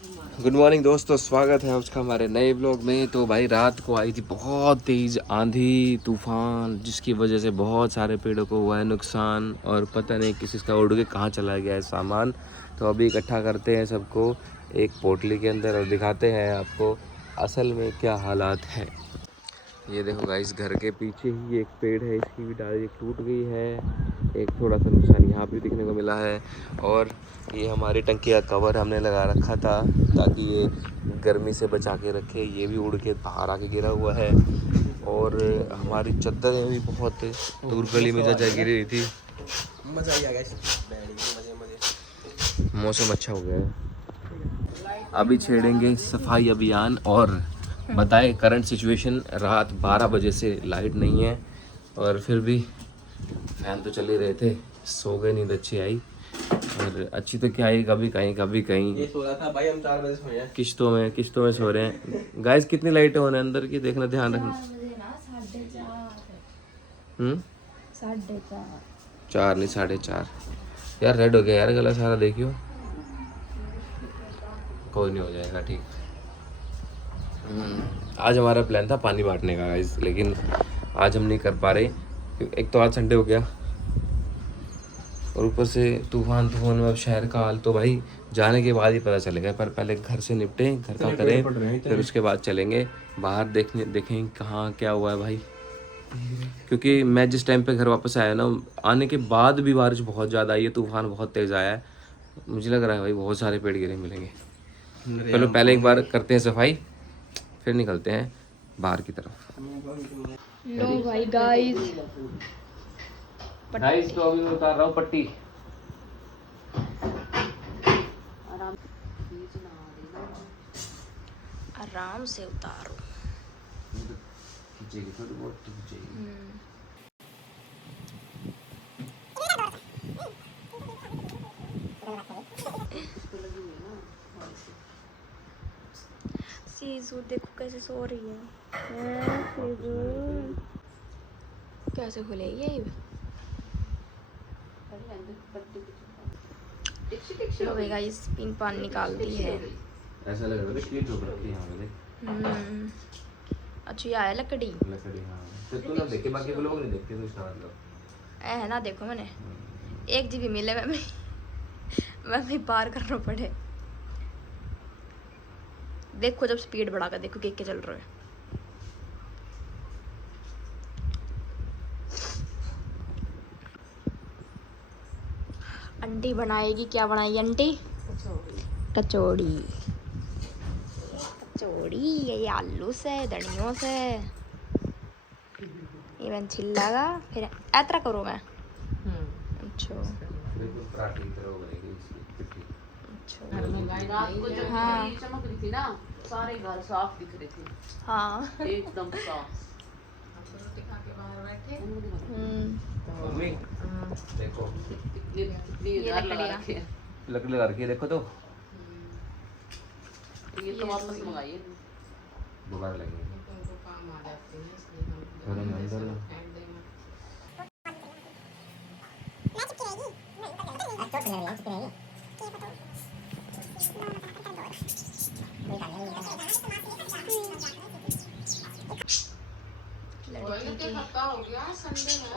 Good morning दोस्तों, स्वागत है आपका हमारे नए ब्लॉग में। तो भाई रात को आई थी बहुत तेज़ आंधी तूफान, जिसकी वजह से बहुत सारे पेड़ों को हुआ है नुकसान और पता नहीं किसी का उड़ के कहाँ चला गया है सामान। तो अभी इकट्ठा करते हैं सबको एक पोटली के अंदर और दिखाते हैं आपको असल में क्या हालात हैं। ये देखो गाइस, घर के पीछे ही एक पेड़ है, इसकी भी डाली टूट गई है। एक थोड़ा सा नुकसान यहाँ भी दिखने को मिला है। और ये हमारी टंकी का कवर हमने लगा रखा था ताकि ये गर्मी से बचा के रखे, ये भी उड़ के बाहर आके गिरा हुआ है। और हमारी चद्दरें भी बहुत दूर गली में जा गिरी रही थी। मजा आ गया, मौसम अच्छा हो गया है। अभी छेड़ेंगे सफाई अभियान। और बताएं करंट सिचुएशन, रात 12 बजे से लाइट नहीं है और फिर भी फैन तो चल ही रहे थे, सो गए, नींद अच्छी आई। और अच्छी तो क्या आई, कभी कहीं कभी कहीं। ये सो रहा था भाई, हम 4 बजे सोए हैं। किस्तों में सो रहे हैं। गाइस कितनी लाइट होने अंदर की देखना, ध्यान रखना। 4 नहीं 4:30 यार। रेड हो गया यार गला सारा, देखियो। कोई नहीं, हो जाएगा ठीक। आज हमारा प्लान था पानी बांटने का गाइस, लेकिन आज हम नहीं कर पा रहे। एक तो आज संडे हो गया और ऊपर से तूफान में अब शहर का हाल तो भाई जाने के बाद ही पता चलेगा। पर पहले घर से निपटे, घर का करें, फिर उसके बाद चलेंगे बाहर देखें कहाँ क्या हुआ है भाई। क्योंकि मैं जिस टाइम पे घर वापस आया ना, आने के बाद भी बारिश बहुत ज़्यादा आई है, तूफान बहुत तेज़ आया है। मुझे लग रहा है भाई बहुत सारे पेड़ गिरे मिलेंगे। चलो पहले एक बार करते हैं सफाई, फिर निकलते हैं बाहर की तरफ। लो भाई गाइस, तो अभी मैं उतार रहा हूँ पट्टी। आराम से उतारो। थोड़ी बहुत सीजू देखो कैसे सो रही है। सीजू कैसे खुलेगी ये? लो भाई गाइस, पिन पान निकाल दी है। ऐसा लग रहा है कि ठोक रखी है हमने। अच्छी आया लकड़ी। हाँ। तो तू ना देखे, बाकी को लोग नहीं देखते, तो इसका मतलब है ना, देखो मैंने 1 GB मिले, मैं भी पार करना पड़े। देखो जब स्पीड बढ़ा कर देखो के चल रहा है। आंटी बनाएगी, क्या बनाएगी आंटी? कचौड़ी। ये आलू से, दड़ियों से। ये मैं छिल्लागा, फिर ऐतरा करो मैं। अच्छा बिल्कुल पराठे की तरह बनेगी इसकी। रात को जब हाँ। ये चमक रही थी ना, सारे घर साफ दिख रहे थे, हाँ। एकदम साफ। रोटी खा के बाहर बैठे, मम्मी देखो ये लगा रखी है, लकड़ी लगा रखी है, देखो तो। ये तो वापस मंगाइए, दोबारा लगेंगे। काम आ जाते हैं इसलिए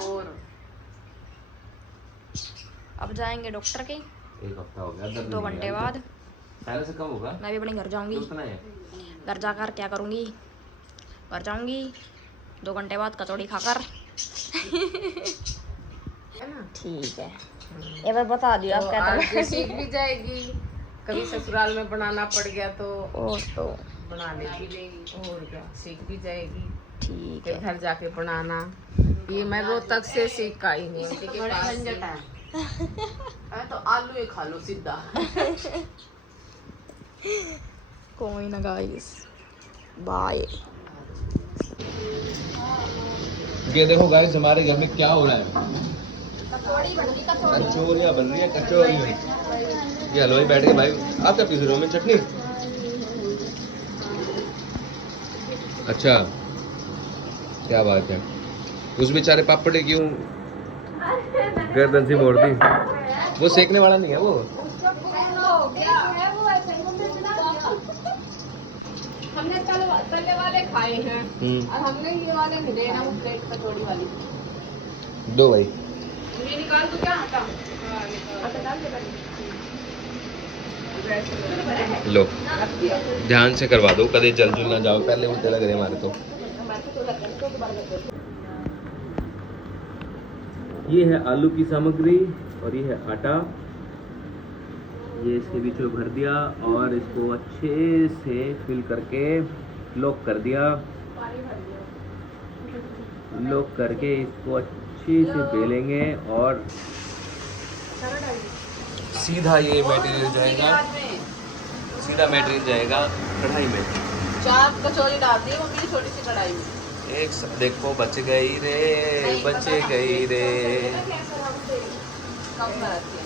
और अब जाएंगे डॉक्टर के। 1 हफ्ता हो गया, 2 घंटे बाद पहले से कम होगा। मैं भी अपने घर जाऊंगी। उतना है। घर जाकर क्या करूंगी? घर जाऊंगी 2 घंटे बाद कचौड़ी खाकर। ठीक है, ये बार बता दिया आप क्या सीख भी जाएगी। कभी ससुराल में बनाना पड़ गया तो तो बना लेगी, और क्या सीख भी जाएगी। ठीक फिर है। घर जाके बनाना, ये मैं रोहतक से सीख आई हूँ। तो आलू ही खा लो सीधा। कोई ना गाइस, बाय। ये देखो गाइस, हमारे घर में क्या हो रहा है। कचौड़ियाँ बन रही है, कचौड़ी। ये हलवाई बैठ के भाई, आप क्या पीस रहे हो? में चटनी। अच्छा क्या बात है। उस बेचारे पापड़ क्यों गर्दन से मोड़ दी? वो सेकने वाला नहीं है वो। हमने तले वाले खाए हैं और हमने ये वाले नहीं देना, वो प्लेट कचौड़ी वाली। दो भाई ये निकाल तो क्या आता? आटा डाल दे भाई। लो, ध्यान से करवा दो, कदे जल जुल ना जाओ, पहले उल्टे लग रहे हमारे तो। ये है आलू की सामग्री और ये है आटा। ये इसके बीच में भर दिया और इसको अच्छे से फिल करके लॉक कर दिया। लॉक करके इसको अच्छे से बेलेंगे और सीधा ये मटेरियल जाएगा, सीधा मटेरियल जाएगा कढ़ाई में। 4 कचौड़ी डाल दी मम्मी छोटी सी कढ़ाई में। एक देखो बच गई रे, बच गई रे। कम बनाती है।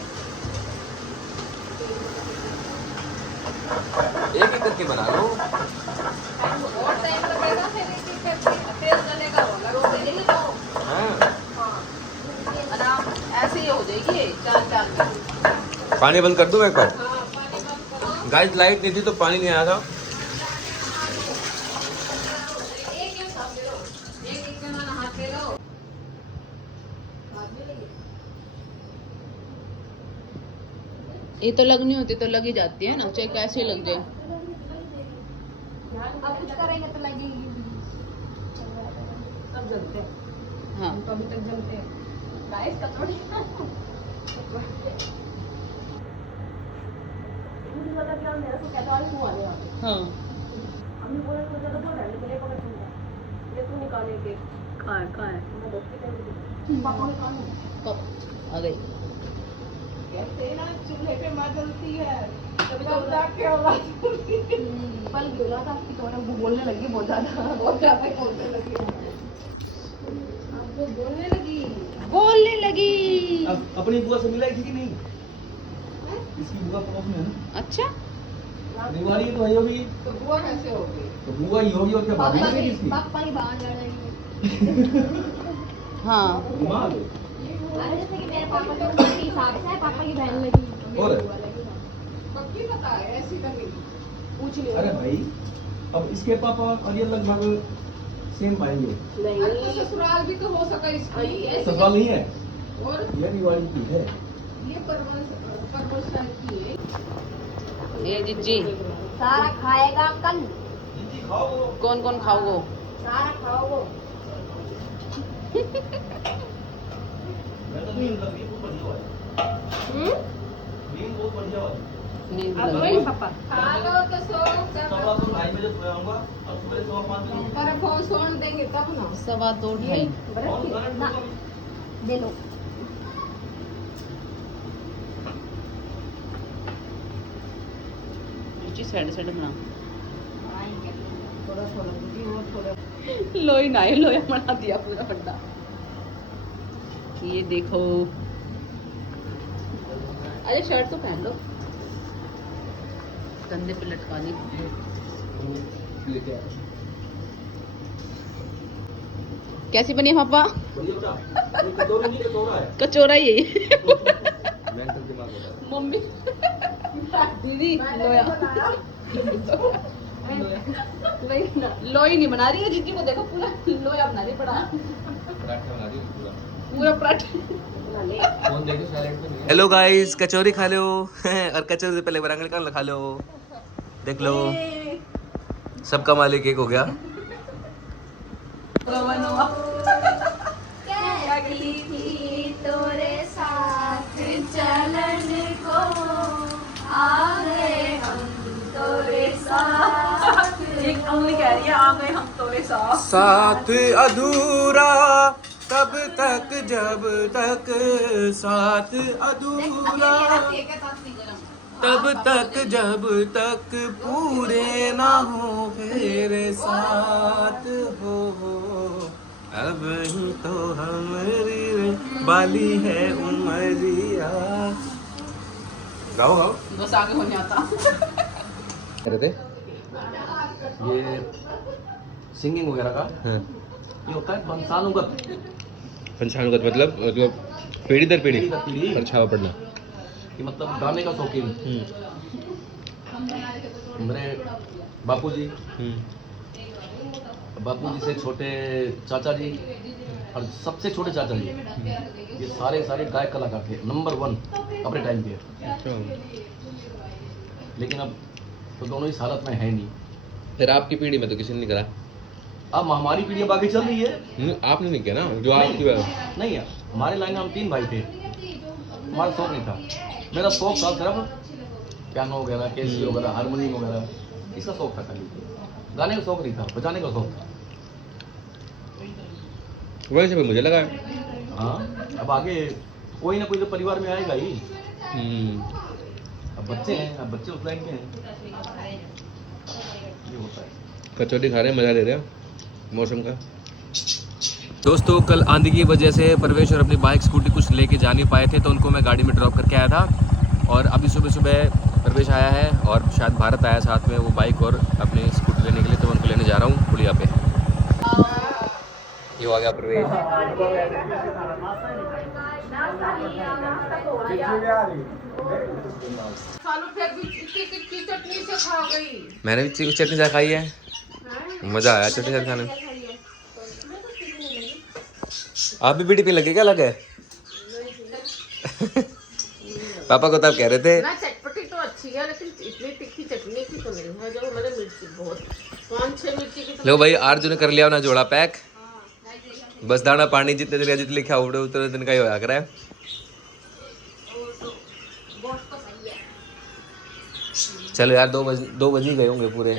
एक एक करके बना लो। और टाइम लगेगा, फिर एक-एक करके तेल जलेगा, अगर वो जलेगी तो हाँ। आराम ऐसे ही हो जाएगी ये 4 में। पानी बंद कर दूं मैं एक बार? हाँ, पानी बंद करो। गाइस लाइट नहीं थी तो पानी नहीं आया था। एक-एक हाथ ले लो, एक-एक जना हाथ ले लो। ये तो लगनी होती तो लगी जाती है ना, चाहे कैसे लग जाए। अब कुछ करेंगे तो लगेगी। सब जलते हैं। हाँ तो अभी तक जलते हैं। गाइस कचौड़ी हाँ कहाँ है? आ गई। चूल्हे पे माँ जलती है, तभी तो पल गिरा था आपकी तो बोलने लगी बहुत ज्यादा बोलने लगी। बोलने लगी। अपनी बुआ से मिलाई थी कि नहीं? इसकी बुआ पड़ोस में है ना? अच्छा दिवाली तो है अभी। तो बुआ कैसे हो गई? तो बुआ ही होगी और क्या भाभी नहीं इसकी? पापा की बात लड़ रही है। हाँ दिमाग है। अरे जैसे कि मेरे पापा तो उनके हिसाब से है, पापा की बहन लगी। और पक्की बता है, ऐसी लगेगी। पूछ लियो। अरे भाई अब इसके पापा और ये लगभग सेम पाएंगे। अरे तो ससुराल भी तो हो सका इसकी। सवाल नहीं है, और ये दिवाली की है। ये परवल शायद की है। ये जीजी सारा खाएगा कल, कौन कौन खाओगे? सारा खाओगे। नींद अब लग वही गई। पापा खा लो तो सो। पर फोन सोन देंगे तब ना। 2:15 ना दे लो। जी साइड बना। लोई ना लोया बना दिया पूरा बड़ा। ये देखो, अरे शर्ट तो पहन लो, कंधे पे लटका दी। कैसी बनी है पापा? कचौरा ही है। मम्मी दीदी लोया लोई नहीं बना रही है, जीजी को देखो पूरा लोया बना रही पड़ा पूरा पराठा। हेलो गाइस, कचौरी खा लो और कचौरी से पहले बरांगड़ का खा लो। देख लो, सबका मालिक एक हो गया। तोरे साथ चलन को आ गए हम तोरे साथ। एक उंगली कह रही है आ गए हम तोरे साथ। साथ अधूरा तब तक जब तक, साथ अधूरा तब तक जब तक पूरे ना हो मेरे साथ हो। अब ही तो हमारी बाली है उमरिया। गाओ गाओ। बस आगे हो नहीं आता। कह रहे थे ये सिंगिंग वगैरह का ये होता है पंचानुगत। पंचानुगत मतलब पीढ़ी दर पीढ़ी परछावा पड़ना। कि मतलब गाने का शौकीन। मेरे बापू जी, बापू जी से छोटे चाचा जी और सबसे छोटे चाचा जी, ये सारे गायक कलाकार थे नंबर 1 अपने टाइम पे। लेकिन अब तो दोनों इस हालत में है नहीं। फिर आपकी पीढ़ी में तो किसी ने नहीं करा। अब हमारी पीढ़ी बाकी चल रही है। आपने नहीं किया ना जो आपकी नहीं है, हमारे लाइन में हम 3 भाई थे, हमारा शौक नहीं था। मेरा शौक था सिर्फ पियानो वगैरह, केसी वगैरह, हारमोनियम वगैरह, इसका शौक था खाली। गाने का शौक नहीं था, बजाने का शौक था। वैसे भी मुझे लगा। हाँ, अब आगे कोई ना कोई तो परिवार में आएगा ही। अब बच्चे हैं, अब बच्चे उस लाइन के हैं, ये होता है। कचौड़ी खा रहे हैं, मजा ले रहे हैं मौसम का। दोस्तों कल आंधी की वजह से परवेश और अपनी बाइक स्कूटी कुछ लेके जा नहीं पाए थे, तो उनको मैं गाड़ी में ड्रॉप करके आया था। और अभी सुबह सुबह परवेश आया है और शायद भारत आया साथ में, वो बाइक और अपनी स्कूटी लेने के लिए, तो मैं उनको लेने जा रहा हूँ पुलिया पे। ये आ गया परवेश। मैंने भी चटनी सा खाई है, मजा आया चटनी सा खाने में। आप भी बीड़ी पीने लगे क्या? लगे पापा को तब कह रहे थे ना चटपटी तो अच्छी है, लेकिन इतनी तीखी चटनी की तो नहीं है जो मतलब मिर्ची बहुत 5-6 मिर्ची की। लो भाई अर्जुन ने कर लिया ना जोड़ा पैक, बस दाना पानी जितने दिन जितने लिखा उड़े उतने दिन का ही होया करे। चलो यार 2 बज ही गए होंगे पूरे।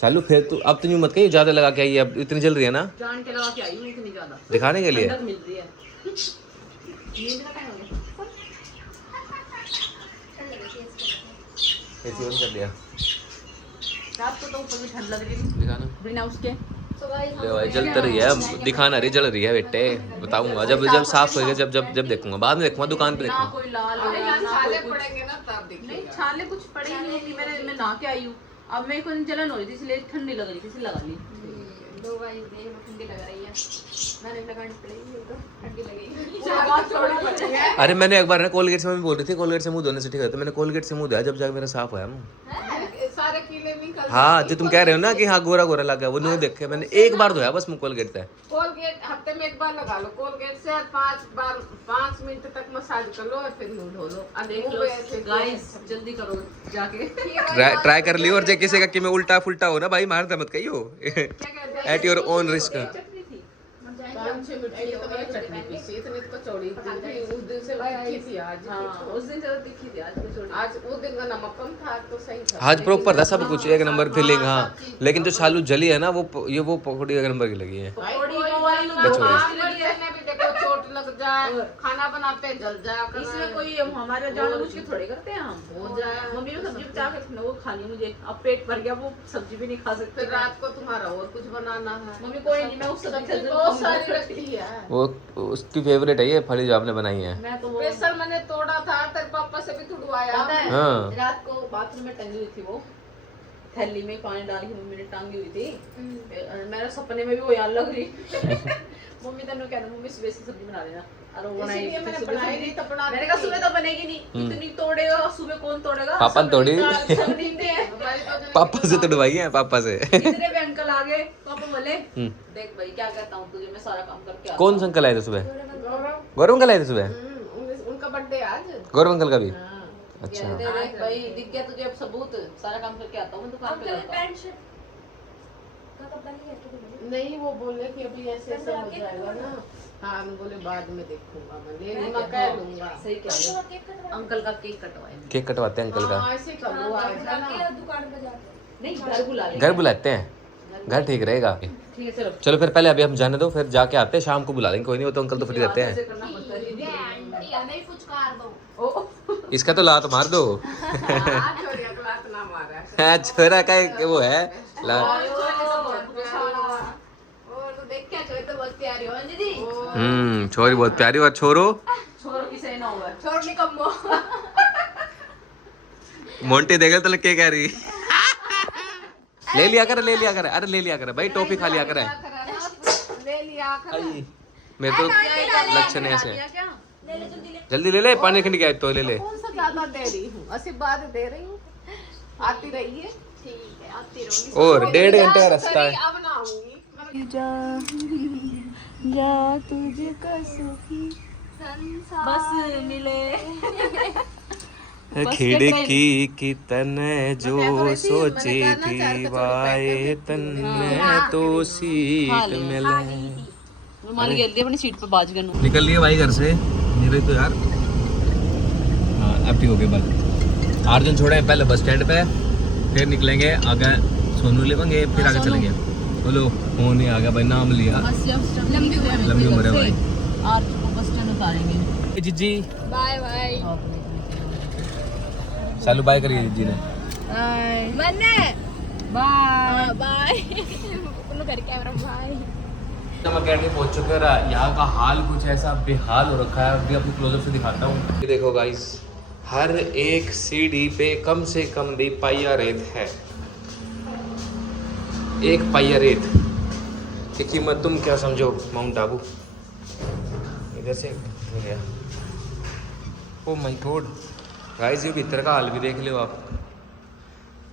सालू फिर तू अब तो यूं मत कहिए ज्यादा लगा के आई है, अब इतनी जल रही है ना, जान के लगा के आई हूं इतनी ज्यादा दिखाने के लिए। मिल रही है नींद का टाइम हो गया। ऐसे ऑन कर लिया, रात को तो ऊपर भी ठंड लग रही थी दिखाना। बिना उसके। ले भाई जलती रही है, दिखाना रही जल रही है बेटे, बताऊंगा जब साफ होएगा, जब देखूंगा, बाद में देखूंगा, दुकान पे ना देखूंगा। कोई लाल हो या ना कोई पड़ेंगे ना तब देखिए। नहीं छाले कुछ पड़े ही नहीं कि मैं नहा के आई हूं। अब मेरे को जलन हो रही थी इसलिए ठंडी लग रही थी इसलिए लगा ली। दो भाई देख ठंडी लग रही है, मैंने लगानी पड़ेगी तो ठंडी लगेगी। अरे मैंने एक बार ना कोलगेट से, मैं भी बोल रही थी कोलगेट से मुंह धोने से ठीक है, तो मैंने कोलगेट से मुंह धोया, जब जाके मेरा साफ होया मुंह। सारे कीले निकल। हाँ जो तुम कह रहे हो ना कि हाँ गोरा गोरा लगा, वो नहीं देखे मैंने, एक बार धोया बस मुंह कोलगेट से। कोलगेट हफ्ते में 1 बार लगा लो, कोलगेट से 5 मिनट तक मसाज कर लो और फिर मुंह धो लो। देख लो गाइस जल्दी करो जाके। ट्राई कर लियो, और जो किसी का कि मैं उल्टा फुल्टा हो ना भाई मारता मत कहियो, at your own risk. 5-6 minute ये तो मैंने चटनी पीसी, इतनी तो कचौड़ी थी उस दिन से तीखी थी आज। हाँ उस दिन से तीखी थी आज कचौड़ी। आज उस दिन का नमक कम था तो सही था, आज प्रॉपर था सब कुछ, एक नंबर फीलिंग। हाँ लेकिन जो सालू जली है ना वो पकौड़ी एक नंबर की लगी है। देखो चोट लग जाए, खाना बनाते जल जाए, इसमें कोई हमारे जानबूझ के थोड़े करते हैं हम। हो जाए मम्मी ने सब्जी बचा के रखना, वो खानी मुझे, अब पेट भर गया वो सब्जी भी नहीं खा सकते। रात को तुम्हारा और कुछ बनाना है मम्मी, कोई नहीं मैं उस सब्जी बहुत सारी रखी है, वो उसकी फेवरेट है ये फली जो आपने बनाई है। मैं तो स्पेशल मैंने तोड़ा था, तेरे पापा से भी तुड़वाया। हाँ रात को बाथरूम में टंगी हुई थी वो, थैली में पानी डाल के मम्मी ने टांगी हुई थी। मेरे सपने में भी वो याद लग रही। मम्मी तनु कहना मम्मी सुबह से सब्जी बना लेना, अरे वो बनाई मैंने कहा सुबह तो बनेगी नहीं, इतनी तोड़ेगा सुबह कौन तोड़ेगा। पापा ने तोड़ी, पापा से तोड़वाई है, पापा से। तीसरे भी अंकल आ गए, पापा बोले देख भाई क्या कहता हूँ तुझे, मैं सारा काम करके आता हूँ। कौन सा अंकल आए थे सुबह? गौरव अंकल आए थे सुबह? उनका बर्थडे आज। गौरव अंकल का भी? अच्छा भाई दिख गया तुझे अब सबूत, सारा काम करके आता हूँ मैं दुकान पे। नहीं वो बोले कि अभी ऐसे ऐसे हो जाएगा ना। हाँ हम बोले बाद में देखूंगा, मैं कह लूंगा। सही कह रहे हो, अंकल का केक कटवाए, केक कटवाते हैं अंकल का। ऐसे कर लो आज है ना, दुकान पे जाके नहीं घर बुला ले, घर बुलाते हैं, घर ठीक रहेगा। ठीक है चलो चलो फिर पहले अभी हम जाने दो, फिर जाके आते हैं, शाम को बुला लेंगे, कोई नहीं, वो तो अंकल तो फ्री रहते हैं। इसका तो लात मार दो। हाँ छोरा का एक वो है लात। छोरी बहुत प्यारी, और छोरो मोंटी देख तो क्या कह रही। ले लिया कर, ले लिया कर, अरे ले लिया कर भाई, टॉफी खा लिया कर। मेरे तो लक्षण ऐसे हैं। जल्दी ले ले, पानी खंड के तो ले ले। कौन सा ज्यादा दे रही हूँ, 80 बार दे रही हूँ। आती रही है। ठीक है, आती रहूंगी। और 1.5 घंटे का रास्ता है। अब ना आऊंगी। जा तुझको सुखी बस मिले। खिड़की की तन जो सोची थी वाए तन में तो सीट मिले। मान गेल दी अपनी सीट पे बाज गन। निकल लिए भाई घर से, मेरे तो यार हाँ अब ठीक हो गए। बस अर्जुन छोड़े पहले बस स्टैंड पे, फिर निकलेंगे आगे सोनू लेवेंगे, फिर आगे चलेंगे। बोलो फोन ही आ गया भाई, नाम लिया। लंबी उम्र है भाई। आज को बस स्टैंड उतारेंगे। जीजी बाय बाय सालू बाय करिए जीजी ने। मन्ने बाय बाय उन्होंने कर कैमरा बाय। हम अकेडमी पहुंच चुके हैं। यहाँ का हाल कुछ ऐसा बेहाल हो रखा है, अभी अपनी क्लोजअप से दिखाता हूँ। ये देखो गाइस, हर एक सीढ़ी पे कम से कम भी पाइया रेत है। 1 पाइया रेत की कीमत तुम क्या समझो माउंट आबू। इधर से हो गया। ओ माय गॉड गाइस, ये भीतर का हाल भी देख लो आप।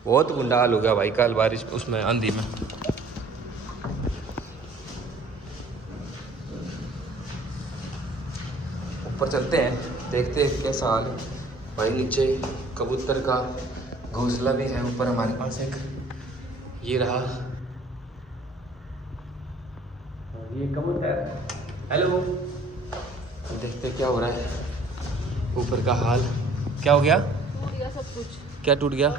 बहुत गुंडा हाल हो गया भाई कल बारिश उसमें आंधी में। ऊपर चलते हैं, देखते हैं कैसा हाल है भाई। नीचे कबूतर का घोंसला भी है, ऊपर हमारे पास एक ये रहा, ये कबूतर। हेलो, देखते हैं क्या हो रहा है ऊपर का हाल। क्या हो गया? सब कुछ क्या टूट गया?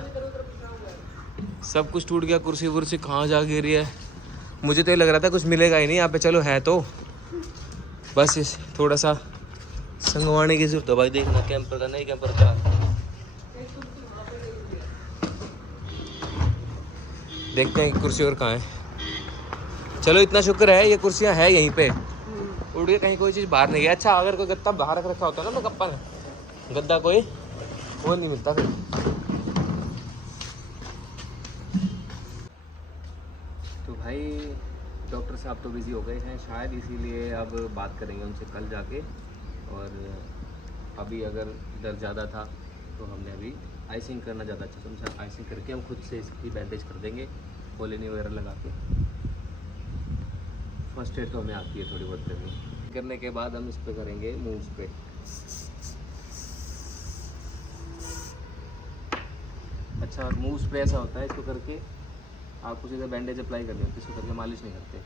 सब कुछ टूट गया। कुर्सी वुर्सी कहाँ जा गिरी है। मुझे तो ये लग रहा था कुछ मिलेगा ही नहीं यहाँ पे। चलो है तो बस इस थोड़ा सा संगवाने की जरूरत है भाई। देखना कैंपर का नहीं, कैंपर का देखते हैं कि कुर्सी और कहाँ है। चलो इतना शुक्र है ये कुर्सियाँ है यहीं पे, उड़ के कहीं कोई चीज़ बाहर नहीं गया। अच्छा अगर कोई गत्ता बाहर रख रखा होता ना मैं गप्पा ने गद्दा कोई वो नहीं मिलता फिर। तो भाई डॉक्टर साहब तो बिजी हो गए हैं शायद, इसीलिए अब बात करेंगे उनसे कल जाके। और अभी अगर दर्द ज़्यादा था तो हमने अभी आइसिंग करना ज़्यादा अच्छा समझा। आइसिंग करके हम खुद से इसकी बैंडेज कर देंगे, पोलिनी वगैरह लगा के। फर्स्ट एड तो हमें आती है थोड़ी बहुत करने के बाद हम इस पे करेंगे मूव्स पे। अच्छा और मूव्स पे ऐसा होता है, इसको करके आपको सीधा बैंडेज अप्लाई कर देते, इसको करके मालिश नहीं करते।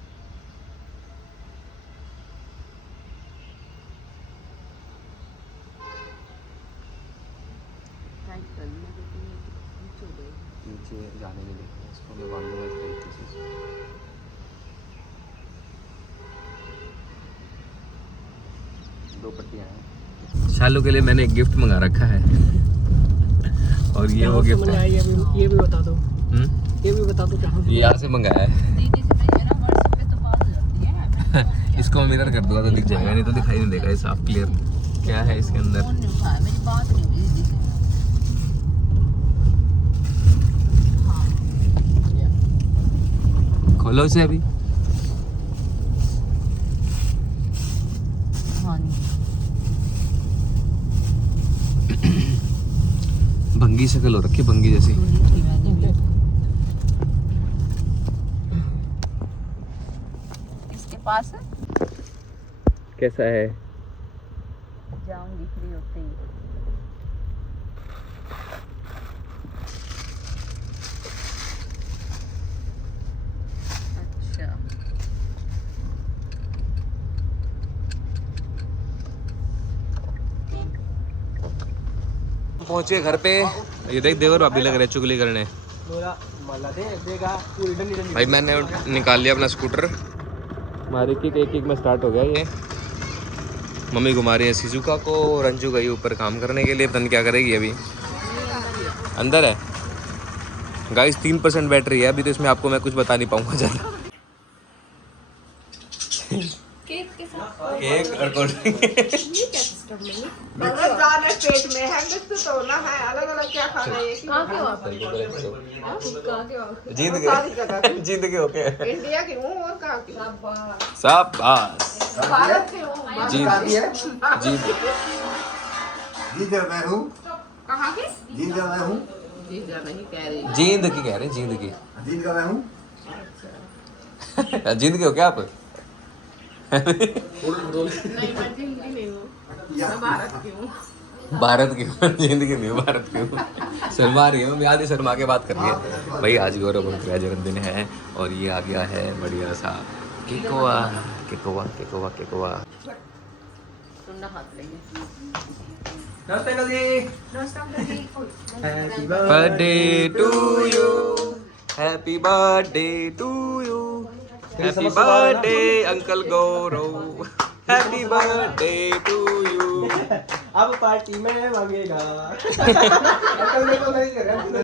नीचे जाने के लिए इसको मैं बांधूंगा इस तरीके से। दो पट्टियाँ हैं। शालू के लिए मैंने एक गिफ्ट मंगा रखा है और ये वो गिफ्ट है। ये भी बता दो। ये भी बता दो कहाँ ये यहाँ से मंगाया है। इसको मिरर कर दूंगा तो दिख जाएगा, नहीं तो दिखाई नहीं देगा। ये साफ क्लियर क्या है इसके अंदर। खोलो इसे अभी। भंगी शक्ल हो रखी, भंगी जैसी। इसके पास कैसा है? जाऊंगी फ्री होते ही। अच्छा पहुंचे घर पे। ये देख देवर भाभी लग रहे चुगली करने। भाई मैंने निकाल लिया अपना स्कूटर। हमारे एक में स्टार्ट हो गया ये। मम्मी घुमा रही है शिजुका को, रंजू गई ऊपर काम करने के लिए, पता नहीं क्या करेगी अभी। अंदर है गाइस, 3% बैटरी है अभी तो इसमें, आपको मैं कुछ बता नहीं पाऊंगा ज़्यादा। केक और कोल्ड ड्रिंक। पेट में है तो तोड़ना है, अलग अलग क्या खाना है। जीत गए, जीत गए ओके। इंडिया की हूँ और कहाँ की? शाबाश, भारत की हूँ। जीत जीत जीत रहा हूँ, कहाँ की? जीत रहा हूँ। जीत का नहीं कह रही। जींद की कह रहे हैं, जींद की। जीत का मैं हूँ। जींद के हो क्या आप? नहीं मैं जिंदगी नहीं हूँ, मैं भारत की हूँ। भारत की हूँ, जींद की नहीं हूँ, भारत की हूँ। शर्मा रही है, मैं आधी शर्मा के बात कर रही है भाई। आज गौरव का जन्मदिन है और ये आ गया है बढ़िया सा केकोआ केकोआ केकोआ केकोआ। ठंडा हाथ लेंगे। नमस्ते नदी। Birthday to you, happy birthday to you, happy birthday uncle Gaurav, happy birthday to you. अब पार्टी में मांगेगा। अंकल मेरे को नहीं कर रहा।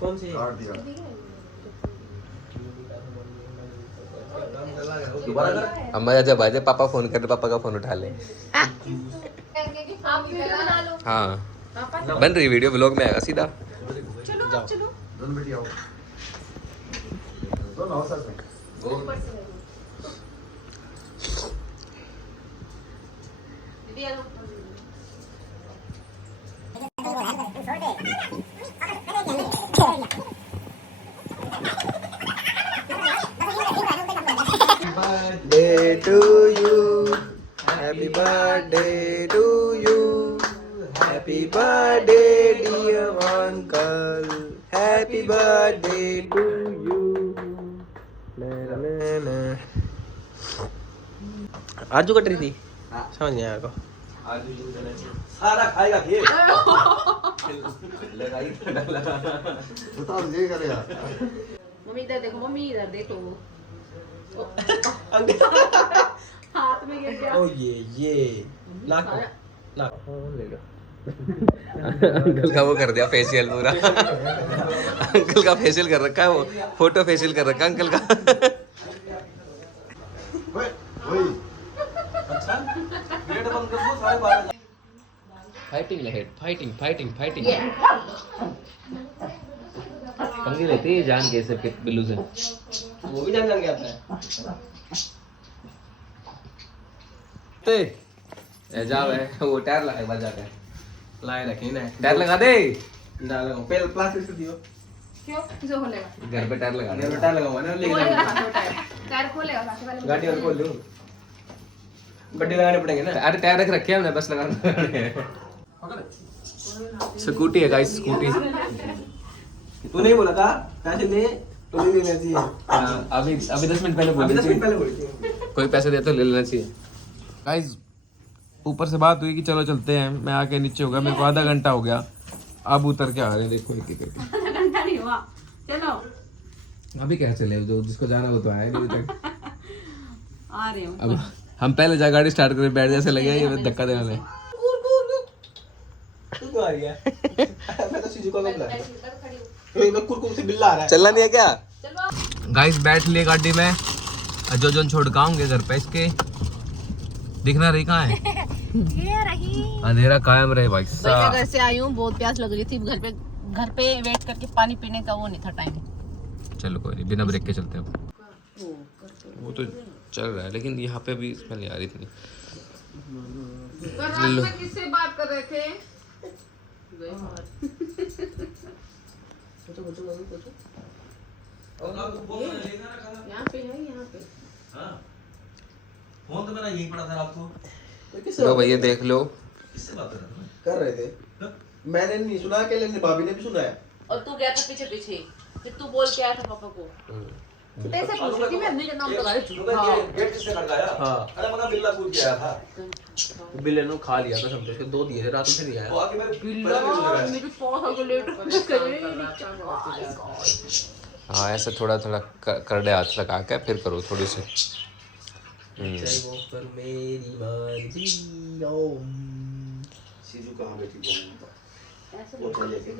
कौन सी? काट दिया। दोबारा कर। अम्मा जब आ जाए पापा फोन कर, पापा का फोन उठा ले। आप वीडियो बना लो। हाँ बन रही वीडियो, ब्लॉग में आएगा सीधा। चलो आप चलो। दोनों बेटी आओ। दोनों आओ साथ में। दीदी आ लो। Birthday to you, happy birthday to you, happy birthday dear uncle, happy birthday to you. आजू कट रही थी, समझ नहीं आया को। सारा खाएगा ये। लगाई बताओ ये करेगा। मम्मी इधर देखो, मम्मी इधर देखो। हाथ में गिर गया। ओ ये नाक नाक ले लो। अंकल का वो कर दिया फेशियल पूरा। अंकल का फेशियल कर रखा है, वो फोटो फेशियल कर रखा है अंकल का। वही अच्छा गेट बंद कर दो सारे बाहर। फाइटिंग लहेट, फाइटिंग फाइटिंग फाइटिंग। पंगे लेते हैं जान के सबके बिल्लू से। वो भी जान के आता है। ए जाओ है वो टायर लगा के बजा के लाए रखे ना टायर लगा दे। डालो पहले प्लास्टिक से दियो। क्यों जो खोलेगा? घर पे टायर लगा दे। बेटा लगाऊंगा ना लेके खोलेगा जाऊंगा। साथ में टायर। टायर खोलेगा साथ में पहले। गाड़ी और खोल लो। गड्डी लगाने पड़ेंगे ना। अरे टायर रख रखे हैं हमने, बस लगाना। स्कूटी है गाइस, स्कूटी। तू नहीं बोला था पैसे ले तो ले लेना चाहिए। अभी 10 मिनट पहले अभी बोली 10 मिनट थी, पहले बोली थी। कोई पैसे दे तो ले लेना चाहिए। गाइस ऊपर से बात हुई कि चलो चलते हैं, मैं आके नीचे हो गया, मेरे को आधा घंटा हो गया, अब उतर के आ रहे हैं, देखो एक एक करके। आधा घंटा नहीं हुआ, चलो अभी कैसे चले, जो जिसको जाना वो तो आया नहीं अभी तक। आ रहे हूँ। अब हम पहले जा गाड़ी स्टार्ट करके बैठ जैसे लगे ये धक्का देने वाले। तू क्यों आ रही है? मैं तो सीजू को बुला रहा हूं। मैं कुरकुर से बिल्ला आ रहा है। चलना नहीं है क्या? गाइस बैठ लिए गाड़ी में, जो छोड़ के आऊंगे घर पे इसके। दिखना रही कहाँ है? ये रही। अंधेरा कायम रहे भाई भैया साहब। घर से आई हूँ, बहुत प्यास लग रही थी। घर पे वेट करके पानी पीने का वो नहीं था टाइम। चलो कोई नहीं, बिना ब्रेक के चलते हैं। वो तो चल रहा है लेकिन यहाँ पे भी स्मेल नहीं आ रही थी। रात में किससे बात कर रहे थे? यहाँ पे है, यहाँ पे। फोन तो मेरा यहीं पड़ा था रात को। तो किससे लो बात भैया देख लो। किससे बात कर रहे थे? मैंने नहीं सुना, अकेले ने भाभी ने भी सुना है। और तू गया था पीछे पीछे, फिर तू बोल के आया था पापा को। ऐसे पूछ रही थी, मैं नहीं नाम लगा रही थी। गेट किसने खड़काया? हाँ। अरे मगर बिल्ला कूद के आया था। बिल्ले ने खा लिया था समझो, उसके 2 दिए थे रात में, फिर आया। वो आके मेरे बिल्ला मेरी 4 साल के लेट हाँ ऐसे थोड़ा थोड़ा करड़े हाथ लगा के फिर करो थोड़ी सी। जय वो पर मेरी मर्जी ओम। सीजू कहाँ बैठी वो? ऐसे वो चले गए।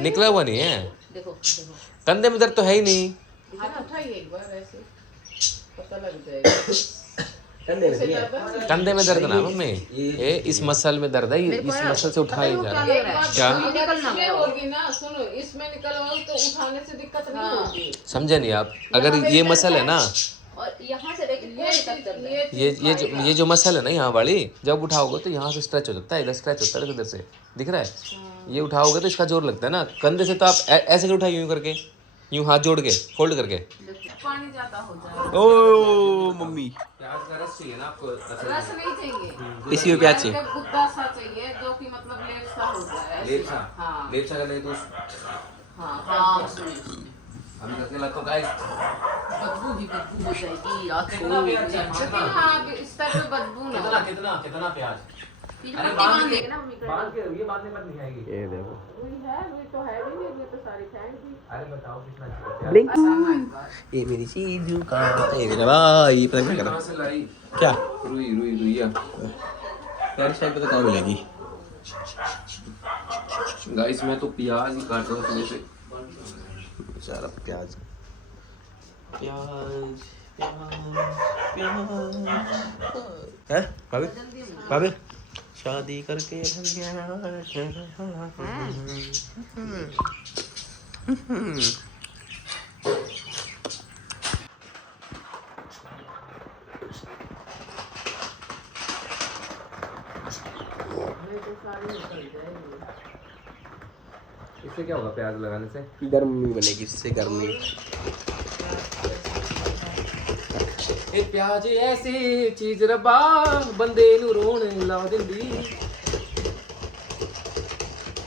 निकला हुआ नहीं है, देखो देखो, कंधे में दर्द तो है ही नहीं। हाथ उठाइए एक बार, ऐसे पता लग जाएगा। कंधे में नहीं है। कंधे में दर्द ना मम्मी, ये इस मसल में दर्द है, ये इस मसल से उठाया नहीं जा रहा। क्या निकलना होगी ना, सुनो इसमें निकलवाओ तो उठाने से दिक्कत नहीं होगी। समझे नहीं आप? अगर ये मसल है ना, और यहाँ से ये जो मसल है ना यहाँ वाली, जब उठाओगे तो यहाँ से स्ट्रेच हो जाता है, इधर स्ट्रेच होता है, इधर से दिख रहा है। ये उठाओगे तो इसका जोर लगता है ना। कंधे से तो आप ऐसे उठाइए, यूं करके, यूं हाथ जोड़ के, फोल्ड करके। पानी ज्यादा हो जाए। ओ मम्मी, प्याज का रस चाहिए ना आपको? रस नहीं चाहिए, इसी में प्याज चाहिए। गुद्दा सा चाहिए जो कि मतलब लेप सा हो जाए। लेपसा? हाँ लेपसा का नहीं तो हाँ उसमें हम करके लाते गाइस। बदबू भी बदबू हो जाएगी रात को। कितना प्याज चाहिए? लेकिन हाँ इस तरह से बदबू ना हो। कितना प्याज? अरे बांध देगा ना मम्मी कर। बांध के ये बांधने पर नहीं आएगी। ये देखो रुई तो है भी नहीं, तो सारी खाएंगी। अरे बताओ कितना चाहिए? ब्लिंक। ये मेरी चीज का ये मेरा भाई, पता नहीं क्या कर कहाँ से लाई? क्या रुई रुई रुइया। यार शायद पता कहाँ मिलेगी। गाइस मैं तो प्याज ही काट रहा हूँ से। सारा प्याज प्याज प्याज है भाभी, भाभी शादी करके इससे क्या होगा प्याज लगाने से? गर्मी बनेगी, इससे गर्मी। ए प्याज ऐसी चीज रब्बा बंदे नु रोने ला दिंदी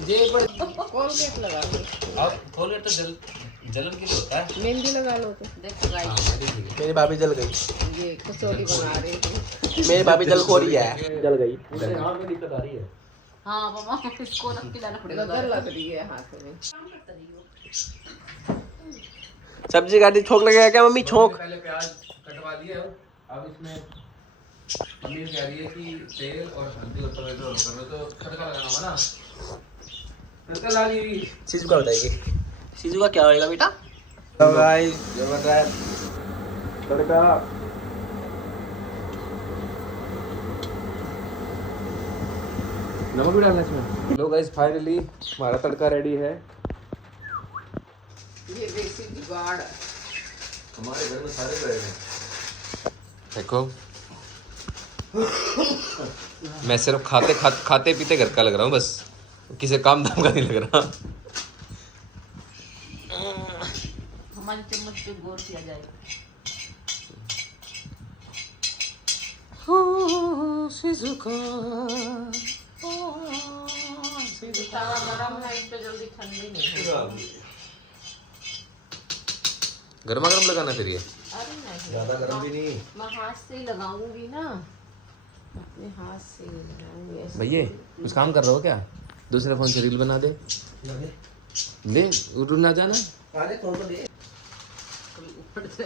जे बड़ कोलगेट लगा लो, अब कोलगेट तो जलन के लिए होता है। मेहंदी लगा लो। तो देखो गाइस मेरी भाभी जल गई, ये कचौड़ी बना रही थी। मेरी भाभी जल खोरी है, जल गई। मुझे यहाँ पे दिक्कत आ रही है। हाँ मामा इसको रख के लाना पड़ेगा, डर लग रही है हाथ में। सब्जी काटी, छोंक लगेगा क्या मम्मी? छोंक। पहले प्याज कटवा दिए, अब इसमें मम्मी कह रही है कि तेल और हल्दी और टमाटर कर लो, तो तड़का लगाना होगा ना। तड़का ला ली। सीजू का बताइए, सीजू का क्या होएगा बेटा? तो गाइस जबरदस्त तड़का। नमक भी डालना इसमें। लो गाइस फाइनली हमारा तड़का रेडी है। ये देसी जुगाड़ हमारे घर में सारे गए हैं। देखो मैं सिर्फ खाते पीते घर का लग रहा हूँ, बस किसी काम धाम का नहीं लग रहा। हमारी चम्मच पे गौर किया जाएगा। तवा गरम है, इस पे जल्दी ठंडी नहीं होगी। गर्मा गर्म लगाना फिर ये। अरे नहीं, ज्यादा गर्म भी नहीं। मैं हाथ से ही लगाऊंगी ना, अपने हाथ से ही लगाऊंगी ऐसे। भैया कुछ काम कर रहे हो क्या? दूसरे फोन से रील बना दे। ले उड़ ना जाना। अरे कौन सा दे? ऊपर से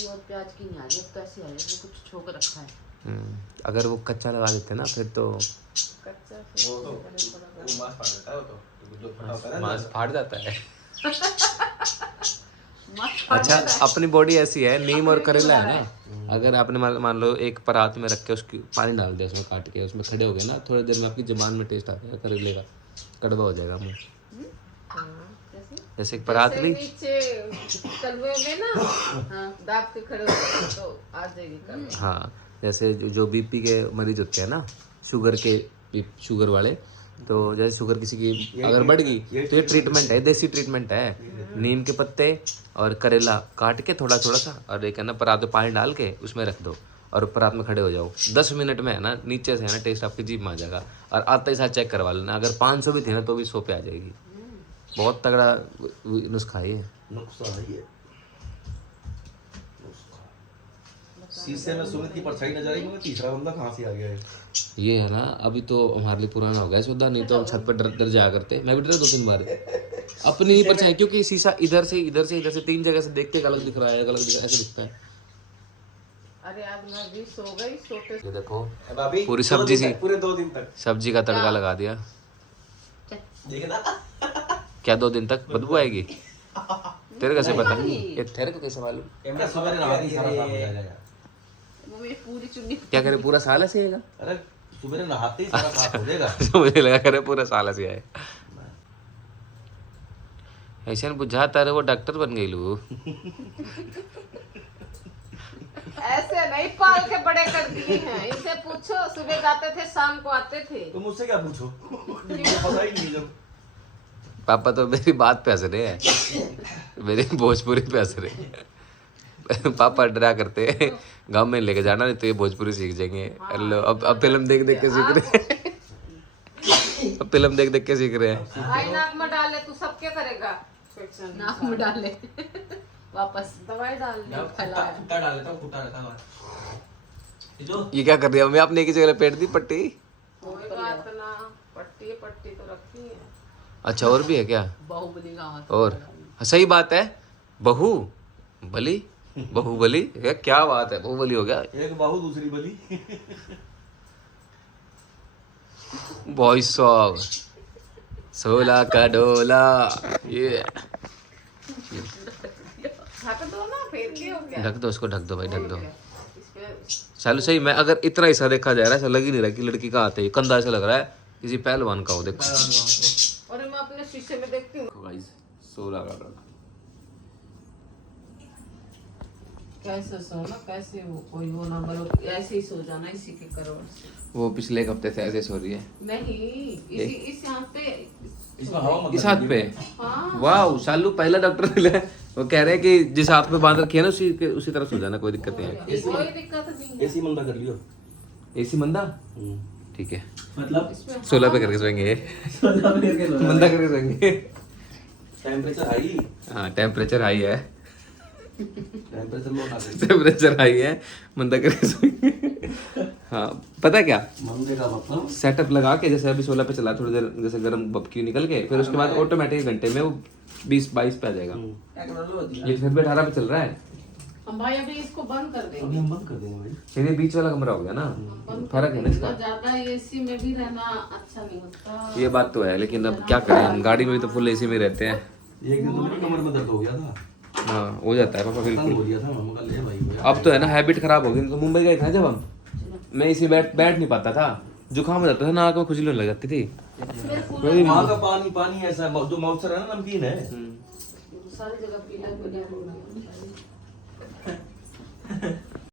और प्याज की नहीं आ रही, अब तो ऐसी आ रही है, कुछ छोक रखा है। अगर वो कच्चा लगा देते ना फिर तो कच्चा से वो मांस फाड़ देता है, वो तो जो फटा होता है ना। मांस फाड़ जाता है। मस्त फाड़ अच्छा देता है। अपनी बॉडी ऐसी है, नीम और करेला है ना, अगर आपने मान लो एक परात में रख के उसकी पानी डाल दिया, उसमें काट के उसमें खड़े हो गए ना, थोड़ी देर में आपकी जुबान में टेस्ट आ जाएगा करेले का, कड़वा हो जाएगा मुंह। हाँ, कैसे? जैसे एक परात ली, नीचे तलवे में ना, हाँ, दाब के खड़े हो जाए तो आ जाएगी कड़वा। हाँ जैसे जो बीपी के मरीज होते हैं ना, शुगर वाले, तो जैसे शुगर किसी की अगर बढ़ गई तो ये ट्रीटमेंट है, देसी ट्रीटमेंट है। नीम के पत्ते और करेला काट के थोड़ा थोड़ा सा और एक है ना परात में पानी डाल के उसमें रख दो और परात में खड़े हो जाओ, 10 मिनट में है ना नीचे से है ना टेस्ट आपकी जीभ में आ जाएगा। और आते ही साथ चेक करवा लेना, अगर 500 भी थी ना तो भी 100 पे आ जाएगी। बहुत तगड़ा नुस्खा है ये। नुस्खा है ये। शीशे में सूरज की परछाई नजर आई, क्योंकि तीसरा बंदा कहाँ से आ गया है? ये है ना अभी तो हमारे लिए पुराना हो गया सौदा, नहीं तो हम छत पर डर जाया करते। मैं भी डरा 2-3 बार अपनी ही परछाई, क्योंकि शीशा इधर से 3 जगह से देख के गलत दिख रहा है, गलत दिख रहा है, ऐसे दिखता है। अरे आज मैं भी सो गई, सोते ये देखो भाभी पूरी सब्जी सी, पूरे 2 दिन तक सब्जी का तड़का लगा दिया। देखना। क्या 2 दिन तक बदबू आएगी? तेरे कैसे पता? ये तेरे को कैसे मालूम? इमरा सुबह नहा के सारा साफ हो जाएगा। मम्मी पूरी चुन्नी क्या करे पूरा साल ऐसे आएगा? अरे सुबह नहाते ही सारा साफ हो जाएगा। मुझे लगा करे पूरा साल ऐसे आए। ऐसे बुझाता रहे वो डॉक्टर बन गई लू। ऐसे नहीं पाल के बड़े कर दिए हैं। इनसे पूछो, सुबह जाते थे शाम को आते थे। तो मुझसे क्या पूछो, मुझे पता ही नहीं। जब पापा तो मेरी बात पे हंस रहे हैं, मेरी भोजपुरी पे हंस रहे हैं। पापा डरा करते हैं गाँव में लेके जाना, नहीं तो ये भोजपुरी सीख जाएंगे। हेलो, अब फिल्म देख देख के सीख रहे हैं। अब फिल्म देख देख के सीख रहे हैं। भाई नाक में डाले तू सब क्या करेगा? नाक में डाले वापस दवाई डाल ले। कुत्ता डाल लेता हूँ, कुत्ता रहता है। जो ये क्या कर रही है मम्मी? आपने किसी जगह पेट दी पट्टी? कोई बात ना, पट्टी पट्टी तो रखी है। अच्छा, और भी है क्या? बाहुबली गाँव और सही बात है, बहू बली, बाहुबली, क्या बात है, बाहुबली हो गया। एक बाहु दूसरी बली। भाई साहब, 16 का डोला, ये ढक दो ना, फिर क्या हो गया? ढक दो उसको, ढक दो भाई, ढक दो। इस पे चलो सही। मैं अगर इतना हिस्सा देखा जा रहा है, ऐसा लग ही नहीं रहा कि लड़की का हाथ है, कंधा ऐसा लग रहा है किसी पहलवान का हो। देखो और मैं अपने शीशे में देखती हूँ। गाइस, 16 का डोला। कैसे सोना, कैसे वो कोई वो ना बोलो, ऐसे ही सो जाना इसी के करवट से। वो पिछले एक हफ्ते से ऐसे सो रही है नहीं, इसी इस यहाँ पे। इसमें हवा मत इस हाथ पे। हाँ, वाह, शालू पहला डॉक्टर मिला है। वो कह रहे हैं कि जिस हाथ पे बांध रखी है ना, उसी तरह सो जाना, कोई दिक्कत नहीं है। कोई दिक्कत नहीं है। एसी मंदा कर लियो। एसी मंदा, ठीक है, मतलब 16 पे करके सोएंगे, मंदा करके सोएंगे। टेम्परेचर हाई, हाँ, टेम्परेचर हाई है, टेम्परेचर लो ना दे। टेम्परेचर हाई है, मंदा करके सोएंगे। हाँ, पता है क्या, मंदे का मतलब सेटअप लगा के, जैसे अभी 16 पे चला, थोड़ी देर जैसे गर्म बपकी निकल के, फिर उसके बाद ऑटोमेटिक घंटे में वो 20-22 पे आ जाएगा। ये फिर भी 18 पे चल रहा है। हम भाई अभी इसको बंद कर अभी देंगे। हम बंद कर देंगे भाई। फिर ये बीच वाला कमरा हो गया ना, फर्क है ना इसका। ज्यादा एसी में भी रहना अच्छा नहीं होता। ये बात तो है, लेकिन अब क्या करें, हम गाड़ी में भी तो फुल एसी में रहते हैं। एक दिन तो मेरी कमर में दर्द हो गया था, हाँ, हो जाता है पापा, तंग हो बिल्कुल। गया था। मम्मा का ले भाई अब तो है ना, हैबिट खराब हो गई। तो मुंबई गए थे जब हम, मैं इसी बैठ नहीं पाता था, जुकाम हो जाता था, नाक में खुजली होने लग जाती थी। वहाँ का पानी पानी ऐसा है, जो मौसर है ना, नमकीन है। सारी जगह पीला पीला होना चाहिए।